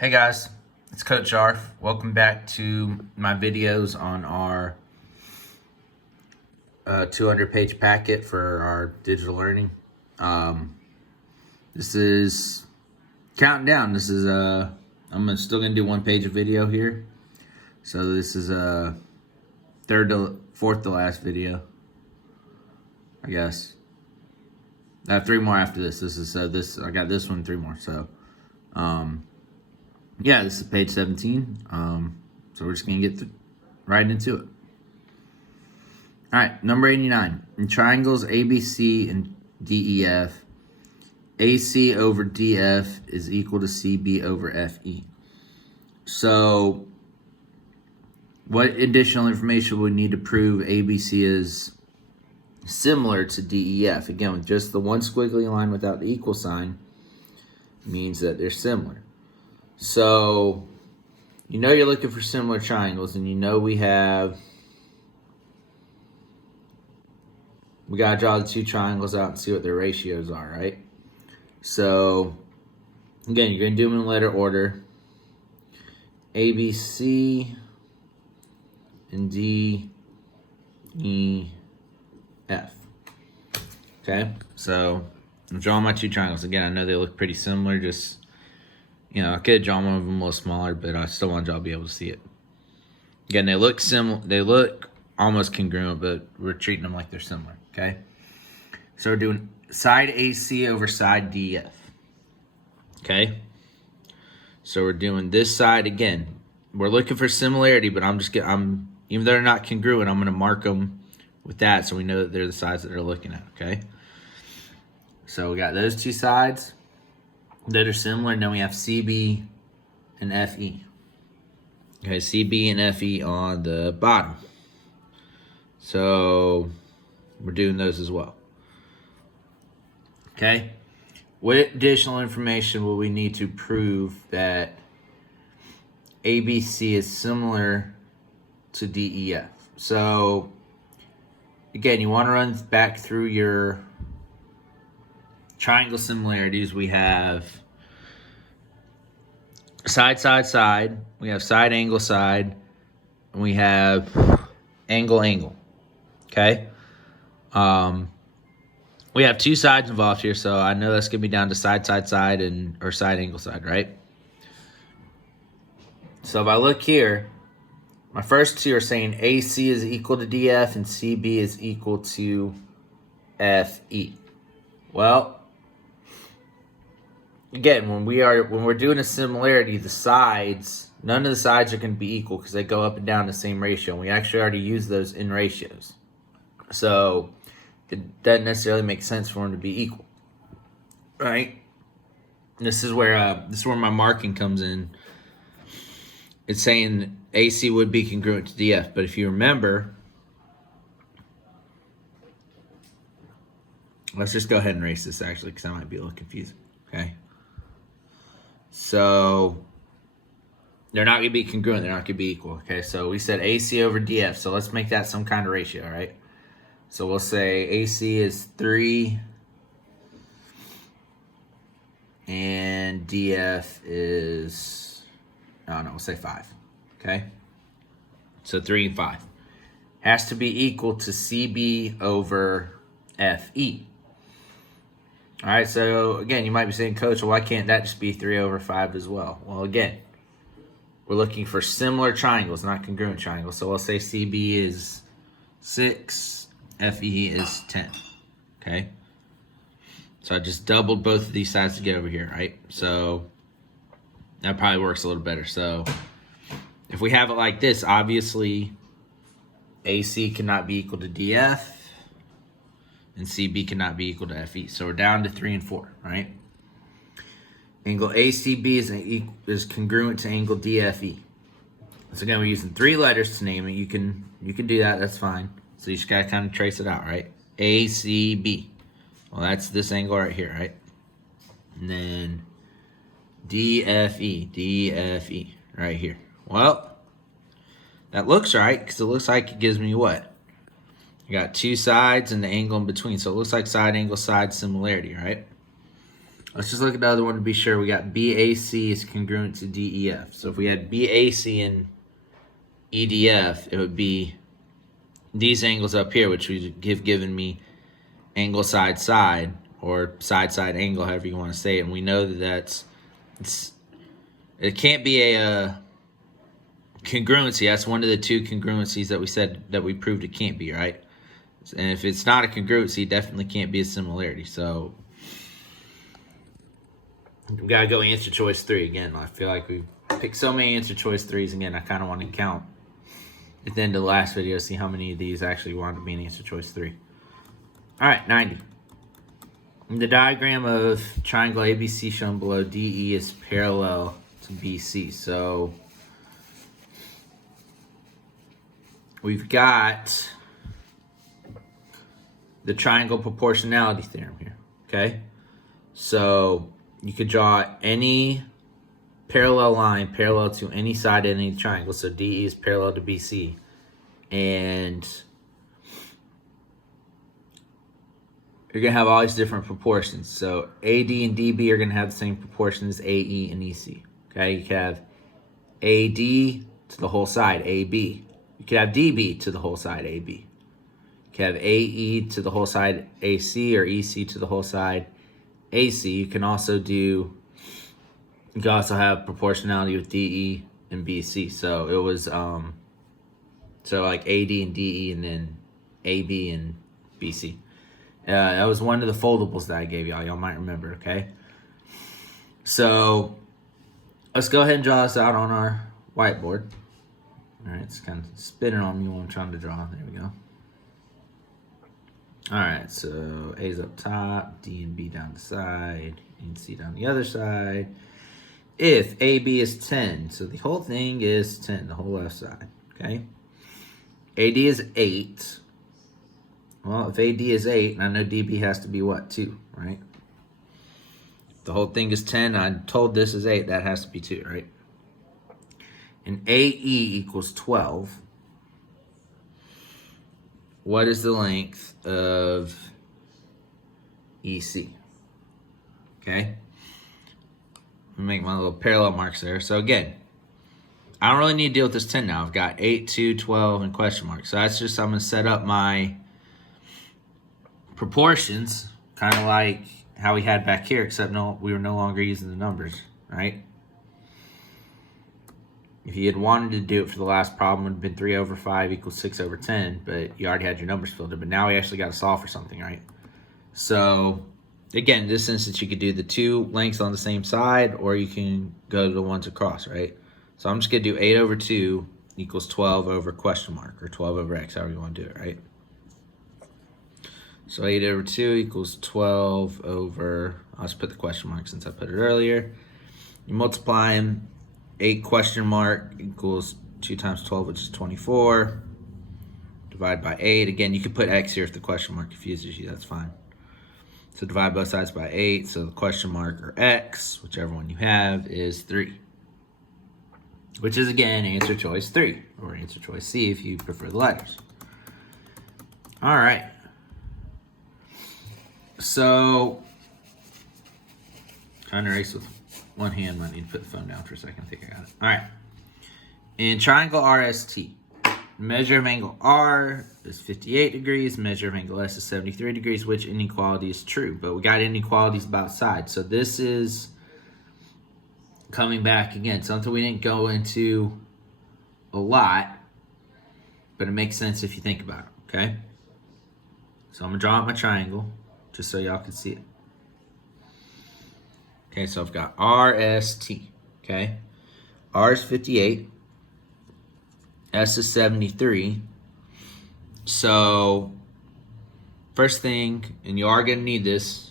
Hey guys, it's Coach Arf. Welcome back to my videos on our 200-page packet for our digital learning. This is counting down. This is I'm still gonna do one page of video here. So this is fourth to last video, I guess. I have 3 more after this. I got this one, 3 more. So yeah, this is page 17. So we're just gonna get right into it. All right, number 89. In triangles ABC and DEF, AC over DF is equal to CB over FE. So what additional information we need to prove ABC is similar to DEF? Again, with just the one squiggly line without the equal sign means that they're similar. So you know you're looking for similar triangles, and you know we gotta draw the 2 triangles out and see what their ratios are, right? So again, you're gonna do them in letter order. ABC and DEF. Okay, so I'm drawing my 2 triangles. Again, I know they look pretty similar, just, you know, I could have drawn one of them a little smaller, but I still want y'all to be able to see it. Again, they look similar. They look almost congruent, but we're treating them like they're similar, okay? So we're doing side AC over side DF, okay? So we're doing this side again. We're looking for similarity, but even though they're not congruent, I'm gonna mark them with that so we know that they're the sides that they're looking at, okay? So we got those 2 sides that are similar, and then we have CB and FE. Okay, CB and FE on the bottom. So we're doing those as well. Okay, what additional information will we need to prove that ABC is similar to DEF? So again, you want to run back through your triangle similarities. We have side, side, side. We have side, angle, side. And we have angle, angle. Okay? We have 2 sides involved here, so I know that's going to be down to side, side, side, or side, angle, side, right? So if I look here, my first 2 are saying AC is equal to DF and CB is equal to FE. Well, again, when we're doing a similarity, none of the sides are going to be equal because they go up and down the same ratio. And we actually already use those in ratios. So it doesn't necessarily make sense for them to be equal, right? And this is where my marking comes in. It's saying AC would be congruent to DF, but if you remember, let's just go ahead and erase this actually, because that might be a little confusing. Okay. So they're not going to be congruent. They're not going to be equal. Okay, so we said AC over DF. So let's make that some kind of ratio, right? So we'll say AC is 3 and DF is, we'll say 5. Okay, so 3 and 5 has to be equal to CB over FE. All right, so again, you might be saying, Coach, well, why can't that just be 3 over 5 as well? Well, again, we're looking for similar triangles, not congruent triangles. So we'll say CB is 6, FE is 10, okay? So I just doubled both of these sides to get over here, right? So that probably works a little better. So if we have it like this, obviously AC cannot be equal to DF, and CB cannot be equal to FE. So we're down to 3 and 4, right? Angle ACB is congruent to angle DFE. So again, we're using 3 letters to name it. You can do that, that's fine. So you just gotta kind of trace it out, right? ACB. Well, that's this angle right here, right? And then DFE right here. Well, that looks right, because it looks like it gives me what? You got 2 sides and the angle in between. So it looks like side, angle, side similarity, right? Let's just look at the other one to be sure. We got BAC is congruent to DEF. So if we had BAC and EDF, it would be these angles up here, which would have given me angle side side, or side side angle, however you want to say it. And we know that it can't be a congruency. That's one of the two congruencies that we said that we proved it can't be, right? And if it's not a congruency, it definitely can't be a similarity. So we gotta go answer choice 3 again. I feel like we picked so many answer choice 3s again. I kind of want to count at the end of the last video, see how many of these actually wanted to be an answer choice 3. All right, 90. In the diagram of triangle ABC shown below, DE is parallel to BC. So we've got the triangle proportionality theorem here, okay? So you could draw any parallel line parallel to any side of any triangle. So DE is parallel to BC. And you're going to have all these different proportions. So AD and DB are going to have the same proportions as AE and EC. Okay, you could have AD to the whole side, AB. You could have DB to the whole side, AB. You could have AE to the whole side, AC, or EC to the whole side, AC. You can also have proportionality with DE and BC. So it was, so like AD and DE and then AB and BC. That was one of the foldables that I gave y'all. Y'all might remember, okay? So let's go ahead and draw this out on our whiteboard. All right, it's kind of spinning on me while I'm trying to draw. There we go. All right, so A's up top, D and B down the side, E and C down the other side. If AB is 10, so the whole thing is 10, the whole left side, okay? AD is 8. Well, if AD is 8, and I know DB has to be what, 2, right? If the whole thing is 10, I told this is 8, that has to be 2, right? And AE equals 12. What is the length of EC? Okay. Make my little parallel marks there. So again, I don't really need to deal with this 10 now. I've got 8, 2, 12, and question mark. So that's just, I'm going to set up my proportions, kind of like how we had back here, except we were no longer using the numbers, right? If you had wanted to do it for the last problem, it would have been 3 over 5 equals 6 over 10, but you already had your numbers filled in. But now we actually got to solve for something, right? So again, in this instance, you could do the 2 lengths on the same side, or you can go to the ones across, right? So I'm just going to do 8 over 2 equals 12 over question mark, or 12 over x, however you want to do it, right? So 8 over 2 equals 12 over, I'll just put the question mark since I put it earlier. You multiply them, 8 question mark equals 2 times 12, which is 24. Divide by 8. Again, you could put x here if the question mark confuses you, that's fine. So divide both sides by 8, so the question mark, or x, whichever one you have, is 3. Which is, again, answer choice 3, or answer choice C if you prefer the letters. All right. So, trying to erase with one hand, might need to put the phone down for a second. I think I got it. All right. In triangle RST, measure of angle R is 58 degrees, measure of angle S is 73 degrees. Which inequality is true? But we got inequalities about sides. So this is coming back again, something we didn't go into a lot, but it makes sense if you think about it, okay? So I'm gonna draw out my triangle just so y'all can see it. Okay, so I've got RST, okay? R is 58, S is 73. So first thing, and you are gonna need this,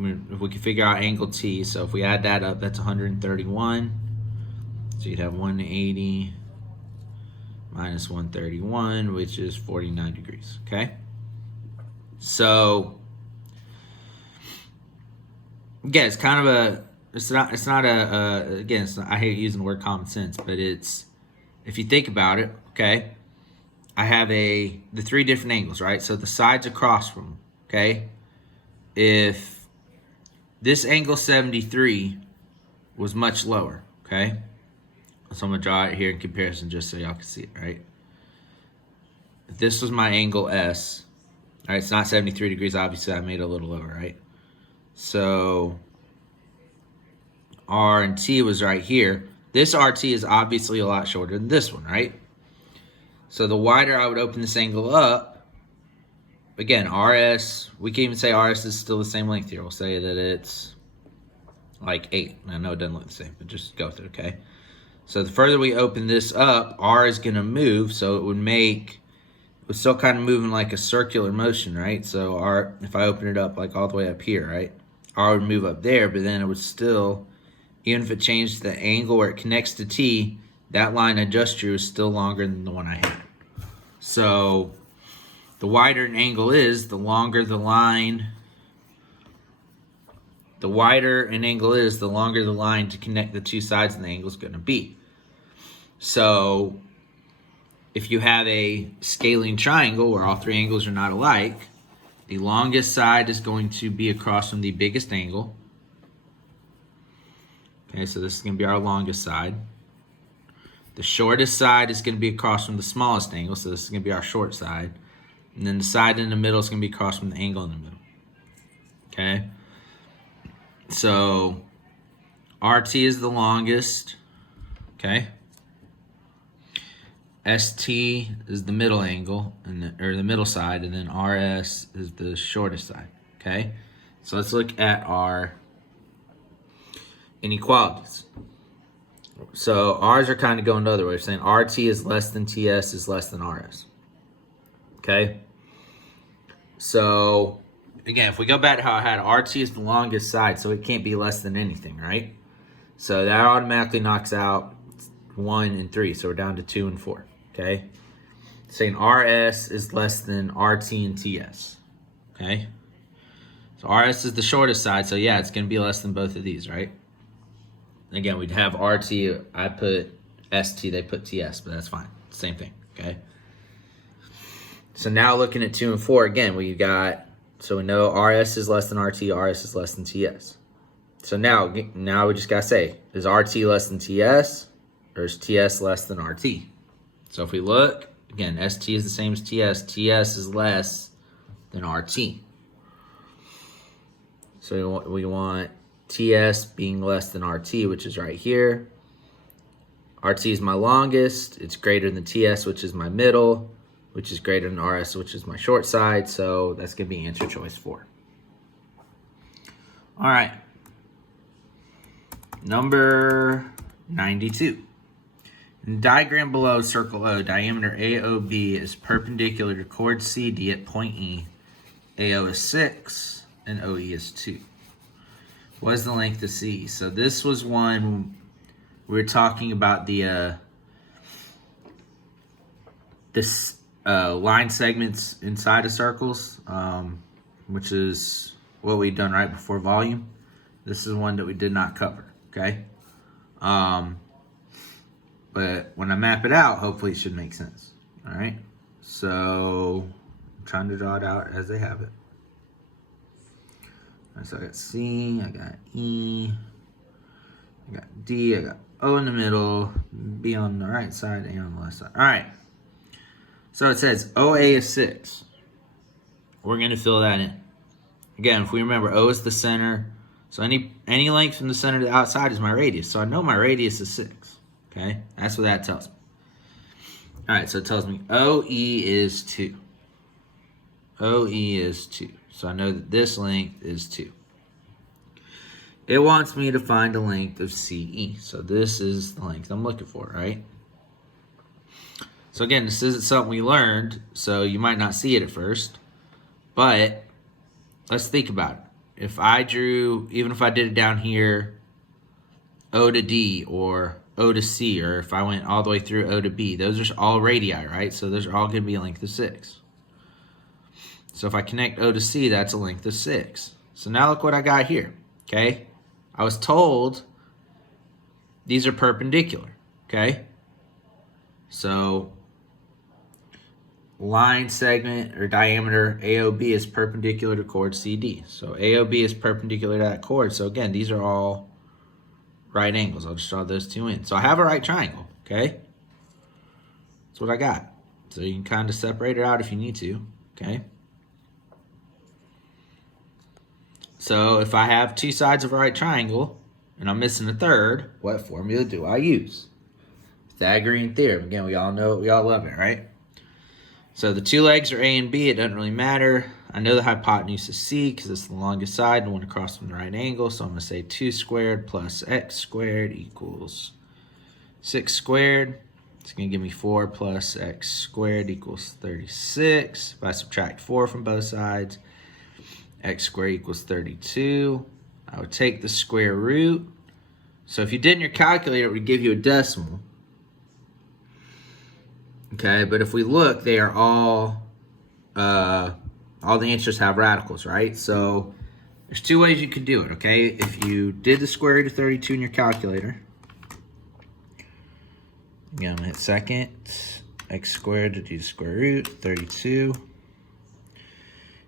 if we can figure out angle T, so if we add that up, that's 131. So you'd have 180 minus 131, which is 49 degrees, okay? So again, it's kind of I hate using the word common sense, but it's, if you think about it, okay, I have the 3 different angles, right? So the sides across from them, okay? If this angle 73 was much lower, okay? So I'm gonna draw it here in comparison just so y'all can see it, right? If this was my angle S, all right, it's not 73 degrees, obviously I made it a little lower, right? So R and T was right here. This RT is obviously a lot shorter than this one, right? So the wider I would open this angle up, again, RS, we can even say RS is still the same length here. We'll say that it's like 8. I know it doesn't look the same, but just go with it, okay? So the further we open this up, R is going to move, so it would still kind of moving like a circular motion, right? So R, if I open it up like all the way up here, right? R would move up there, but then it would still, even if it changed the angle where it connects to T, that line I just drew is still longer than the one I had. So the wider an angle is, the longer the line, the wider an angle is, the longer the line to connect the two sides of the angle is going to be. So if you have a scalene triangle where all three angles are not alike, the longest side is going to be across from the biggest angle. Okay, so this is going to be our longest side. The shortest side is going to be across from the smallest angle, so this is going to be our short side. And then the side in the middle is going to be across from the angle in the middle. Okay? So RT is the longest. Okay? ST is the middle angle, or the middle side, and then RS is the shortest side. Okay? So let's look at our inequalities. So R's are kind of going the other way. We're saying RT is less than TS is less than RS. Okay? So, again, if we go back to how I had RT is the longest side, so it can't be less than anything, right? So that automatically knocks out 1 and 3. So we're down to 2 and 4. Okay? Saying RS is less than RT and TS. Okay? So RS is the shortest side, so yeah, it's going to be less than both of these, right? Again, we'd have RT, I put ST, they put TS, but that's fine. Same thing, okay? So now looking at 2 and 4, again, we know RS is less than RT, RS is less than TS. So now we just got to say, is RT less than TS, or is TS less than RT? So if we look, again, ST is the same as TS, TS is less than RT. So we want TS being less than RT, which is right here. RT is my longest. It's greater than TS, which is my middle, which is greater than RS, which is my short side. So that's going to be answer choice 4. All right. Number 92. In the diagram below, circle O, diameter AOB is perpendicular to chord CD at point E. AO is 6 and OE is 2. What is the length of C? So this was one we were talking about the line segments inside of circles, which is what we've done right before volume. This is one that we did not cover, okay? But when I map it out, hopefully it should make sense, all right? So I'm trying to draw it out as they have it. So I got C, I got E, I got D, I got O in the middle, B on the right side, A on the left side. All right. So it says OA is 6. We're going to fill that in. Again, if we remember, O is the center. So any length from the center to the outside is my radius. So I know my radius is 6. Okay? That's what that tells me. All right, so it tells me OE is 2. OE is 2. So I know that this length is 2. It wants me to find the length of CE. So this is the length I'm looking for, right? So again, this isn't something we learned, so you might not see it at first. But let's think about it. If I drew, even if I did it down here, O to D or O to C, or if I went all the way through O to B, those are all radii, right? So those are all going to be a length of 6. So if I connect O to C, that's a length of 6. So now look what I got here, okay? I was told these are perpendicular, okay? So line segment or diameter AOB is perpendicular to chord CD. So AOB is perpendicular to that chord. So again, these are all right angles. I'll just draw those two in. So I have a right triangle, okay? That's what I got. So you can kind of separate it out if you need to, okay? So if I have two sides of a right triangle and I'm missing a third, what formula do I use? Pythagorean theorem. Again, we all know it, we all love it, right? So the two legs are A and B, it doesn't really matter. I know the hypotenuse is C because it's the longest side and one across from the right angle. So I'm going to say 2 squared plus x squared equals 6 squared. It's going to give me 4 plus x squared equals 36. If I subtract 4 from both sides, x squared equals 32. I would take the square root. So if you did in your calculator, it would give you a decimal. Okay, but if we look, they are all the answers have radicals, right? So there's two ways you could do it, okay? If you did the square root of 32 in your calculator, again, I'm gonna hit second, x squared to do the square root, 32.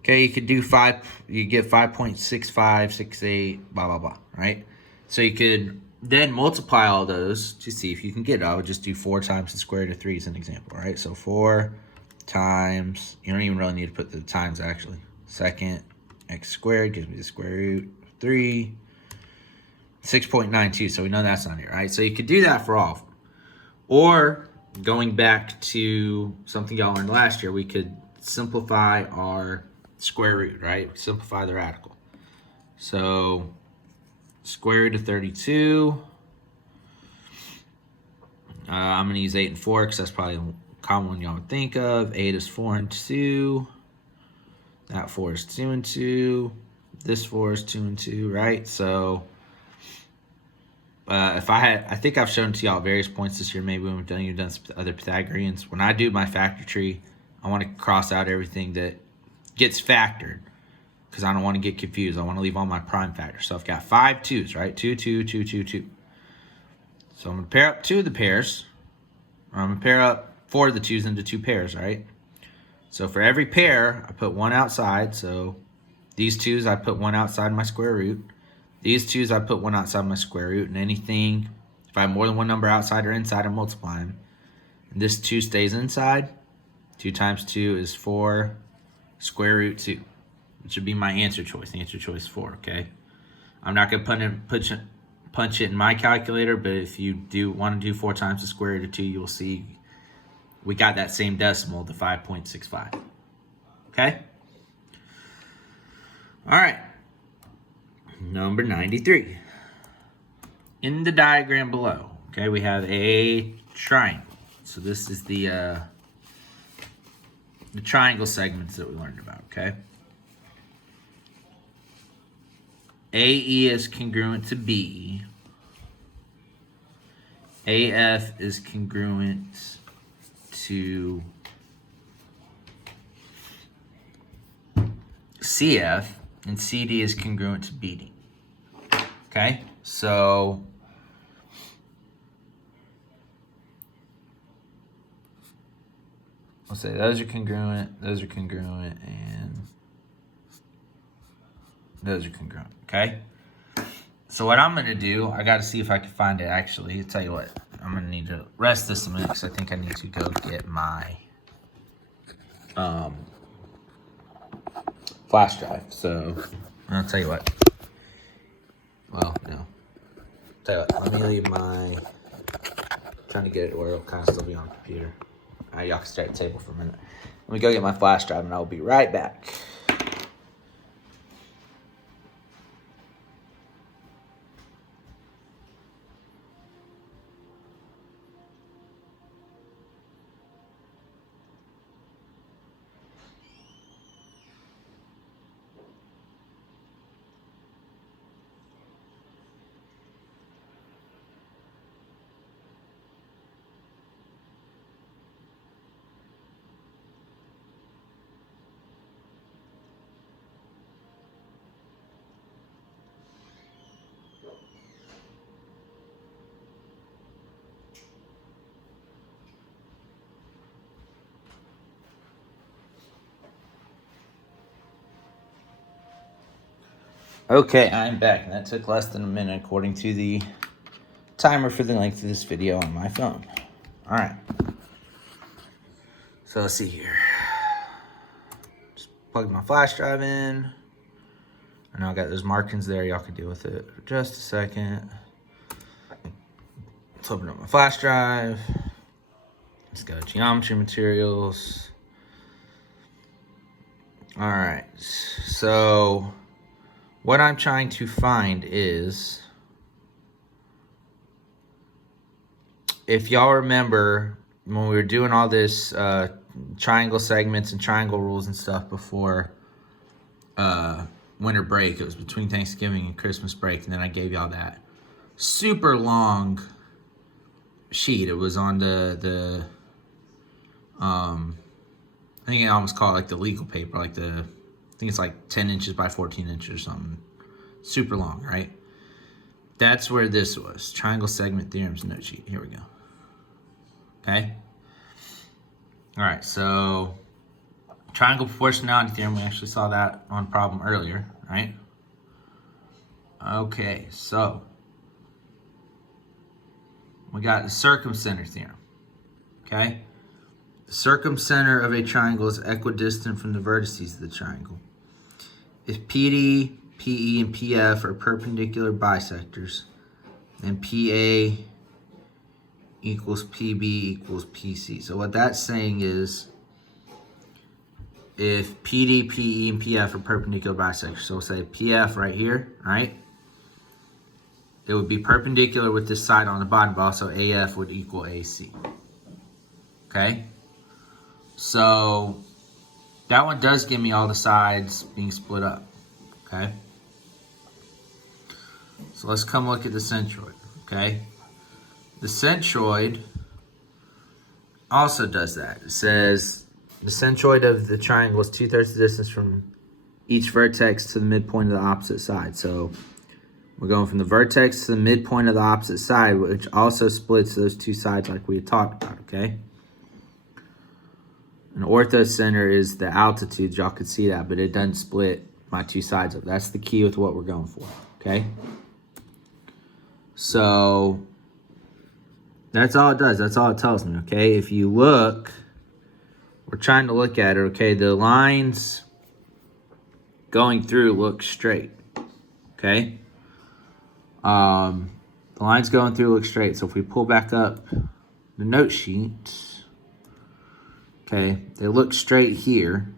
Okay, you could do you get 5.6568, blah, blah, blah, right? So you could then multiply all those to see if you can get it. I would just do 4 times the square root of 3 as an example, right? So 4 times, you don't even really need to put the times actually. Second, x squared gives me the square root of 3, 6.92, so we know that's not it, right? So you could do that for all of them. Or going back to something y'all learned last year, we could simplify our square root, right? Simplify the radical. So square root of 32. I'm going to use 8 and 4 because that's probably the common one y'all would think of. 8 is 4 and 2. That 4 is 2 and 2. This 4 is 2 and 2, right? So I think I've shown to y'all at various points this year, maybe when you've done some other Pythagoreans. When I do my factor tree, I want to cross out everything that gets factored because I don't want to get confused. I want to leave all my prime factors. So I've got 5 2's, right? 2, 2, 2, 2, 2. So I'm going to pair up 2 of the pairs. Or I'm going to pair up 4 of the 2's into 2 pairs, right? So for every pair, I put 1 outside. So these 2's, I put 1 outside my square root. These 2's, I put 1 outside my square root. And anything, if I have more than one number outside or inside, I multiply them. And this 2 stays inside. 2 times 2 is 4 square root 2. Which would be my answer choice. Answer choice 4, okay? I'm not going to punch it in my calculator, but if you do want to do 4 times the square root of 2, you'll see we got that same decimal, the 5.65. Okay? All right. Number 93. In the diagram below, okay, we have a triangle. So this is the triangle segments that we learned about, okay? AE is congruent to BE. AF is congruent to CF, and CD is congruent to BD. Okay? So I'll say those are congruent, and those are congruent, okay? So what I'm going to do, I got to see if I can find it actually. I'll tell you what, I'm going to need to rest this a minute because I think I need to go get my flash drive. So I'll tell you what. Well, no. Tell you what, let me leave my, trying to get it where it'll kind of still be on the computer. All right, y'all can stay at the table for a minute. Let me go get my flash drive and I'll be right back. Okay, I'm back, and that took less than a minute according to the timer for the length of this video on my phone. All right. So let's see here. Just plug my flash drive in. I know I got those markings there. Y'all can deal with it for just a second. Let's open up my flash drive. Let's go geometry materials. All right. So what I'm trying to find is, if y'all remember when we were doing all this triangle segments and triangle rules and stuff before winter break, it was between Thanksgiving and Christmas break, and then I gave y'all that super long sheet. It was on the I think I almost call it like the legal paper, like I think it's like 10 inches by 14 inches or something. Super long, right? That's where this was. Triangle segment theorems note sheet. Here we go. Okay. All right, so triangle proportionality theorem, we actually saw that on problem earlier, right? Okay, so we got the circumcenter theorem, okay? The circumcenter of a triangle is equidistant from the vertices of the triangle. If PD, PE, and PF are perpendicular bisectors, then PA equals PB equals PC. So what that's saying is, if PD, PE, and PF are perpendicular bisectors, so we'll say PF right here, right? It would be perpendicular with this side on the bottom, but also AF would equal AC. Okay? So that one does give me all the sides being split up. Okay? So let's come look at the centroid. Okay? The centroid also does that. It says the centroid of the triangle is 2/3 the distance from each vertex to the midpoint of the opposite side. So we're going from the vertex to the midpoint of the opposite side, which also splits those two sides like we had talked about, okay? An orthocenter is the altitude. Y'all could see that, but it doesn't split my two sides up. That's the key with what we're going for, okay? So that's all it does. That's all it tells me, okay? If you look, we're trying to look at it, okay? The lines going through look straight, okay? The lines going through look straight. So if we pull back up the note sheet, okay, they look straight here.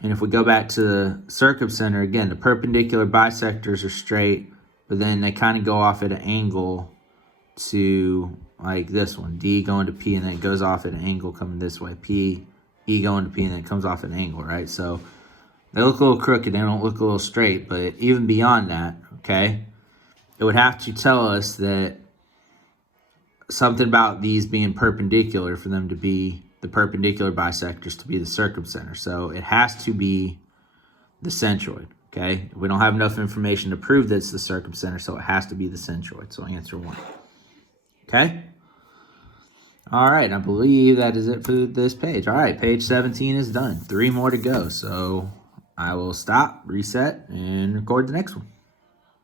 And if we go back to the circumcenter, again, the perpendicular bisectors are straight, but then they kind of go off at an angle to like this one, D going to P, and then it goes off at an angle coming this way, P, E going to P, and then it comes off at an angle, right? So they look a little crooked, they don't look a little straight, but even beyond that, okay, it would have to tell us that something about these being perpendicular for them to be the perpendicular bisectors to be the circumcenter. So it has to be the centroid, okay? We don't have enough information to prove that it's the circumcenter, so it has to be the centroid. So answer 1, okay? All right, I believe that is it for this page. All right, page 17 is done. 3 more to go, so I will stop, reset, and record the next one.